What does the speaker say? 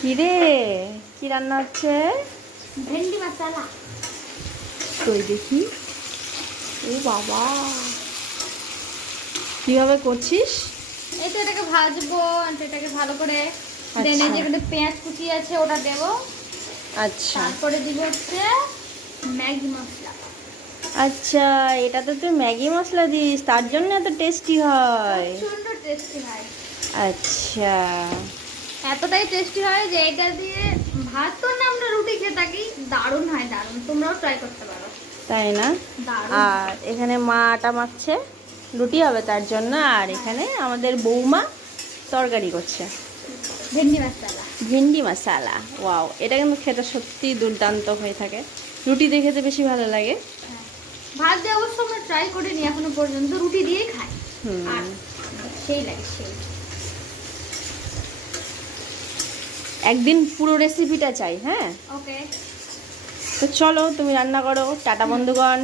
কি রে, কি রান্না হচ্ছে? ভেন্ডি মশলা। তুই দেখি। ও বাবা, কিভাবে করছিস? এই তো এটাকে ভাজবো, এটাকে ভালো করে দেনে আচ্ছা যেখানে পেঁয়াজ কুচি আছে ওটা দেবো। আচ্ছা তারপরে দিব হচ্ছে ম্যাগি মশলা। আচ্ছা, এটাতে তুই ম্যাগি মশলা দিস, তার জন্য এত টেস্টি হয়। প্রচন্ড টেস্টি হয়। আচ্ছা, এতটাই টেস্টি হয় যে এটা দিয়ে ভাত তো না আমরা রুটি খেয়ে থাকি। দারুণ হয়, দারুণ। তোমরাও ট্রাই করতে পারো। তাই না? দারুণ আর হয়। এখানে মা আটা মাখছে, রুটি হবে তার জন্য। আর এখানে আমাদের বৌমা তরকারি করছে, ভেন্ডি মশলা। ভিন্ডি মশালা। ওয়াও, এটা কিন্তু খেতে সত্যিই দুর্দান্ত হয়ে থাকে, রুটি দিয়ে খেতে বেশি ভালো লাগে। হ্যাঁ, ভাত দিয়ে অবশ্য আমরা ট্রাই করিনি এখনো পর্যন্ত, রুটি দিয়েই খাই। আর হুম, সেই লাগে সেই। একদিন পুরো রেসিপিটা চাই। হ্যাঁ, ওকে। তো চলো তুমি রান্না করো। টাটা বন্ধুগণ।